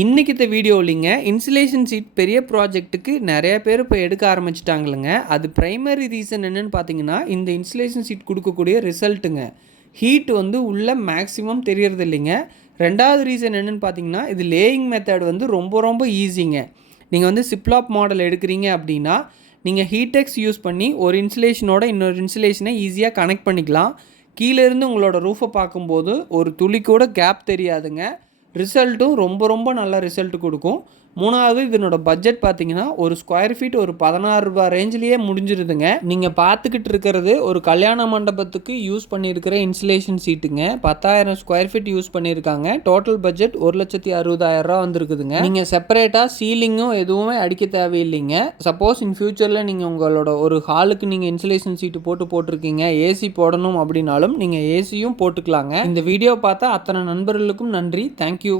இன்றைக்கி இந்த வீடியோலிங்க insulation seat பெரிய ப்ராஜெக்ட்டுக்கு நிறைய பேர் இப்போ எடுக்க ஆரம்பிச்சிட்டாங்களுங்க. அது ப்ரைமரி ரீசன் என்னென்னு பார்த்தீங்கன்னா, இந்த இன்சுலேஷன் சீட் கொடுக்கக்கூடிய ரிசல்ட்டுங்க. ஹீட் வந்து உள்ள மேக்ஸிமம் தெரியறது இல்லைங்க. ரெண்டாவது ரீசன் என்னென்னு பார்த்தீங்கன்னா, இது லேயிங் மெத்தட் வந்து ரொம்ப ரொம்ப ஈஸிங்க. நீங்கள் வந்து சிப்லாப் மாடல் எடுக்கிறீங்க அப்படின்னா, நீங்கள் ஹீட்டெக்ஸ் யூஸ் பண்ணி ஒரு இன்சுலேஷனோட இன்னொரு இன்சுலேஷனை ஈஸியாக கனெக்ட் பண்ணிக்கலாம். கீழேருந்து உங்களோட ரூஃபை பார்க்கும்போது ஒரு துளி கூட கேப் தெரியாதுங்க. ரிசல்ட்டும் ரொம்ப ரொம்ப நல்ல ரிசல்ட் கொடுக்கும். மூணாவது இதனோட பட்ஜெட் பார்த்தீங்கன்னா, ஒரு ஸ்கொயர் ஃபீட் ஒரு ரூ. 16 ரேஞ்சிலேயே முடிஞ்சிருதுங்க. நீங்கள் பார்த்துக்கிட்டு இருக்கிறது ஒரு கல்யாண மண்டபத்துக்கு யூஸ் பண்ணியிருக்கிற இன்சுலேஷன் சீட்டுங்க. 10,000 ஸ்கொயர் ஃபீட் யூஸ் பண்ணியிருக்காங்க. Total budget 1,60,000 வந்திருக்குதுங்க. நீங்கள் செப்பரேட்டாக சீலிங்கும் எதுவுமே அடிக்க தேவையில்லைங்க. சப்போஸ் இன் ஃபியூச்சரில் நீங்கள் உங்களோட ஒரு ஹாலுக்கு நீங்கள் இன்சுலேஷன் சீட்டு போட்டிருக்கீங்க, ஏசி போடணும் அப்படின்னாலும் நீங்கள் ஏசியும் போட்டுக்கலாங்க. இந்த வீடியோ பார்த்தா அத்தனை நண்பர்களுக்கும் நன்றி. தேங்க்யூ.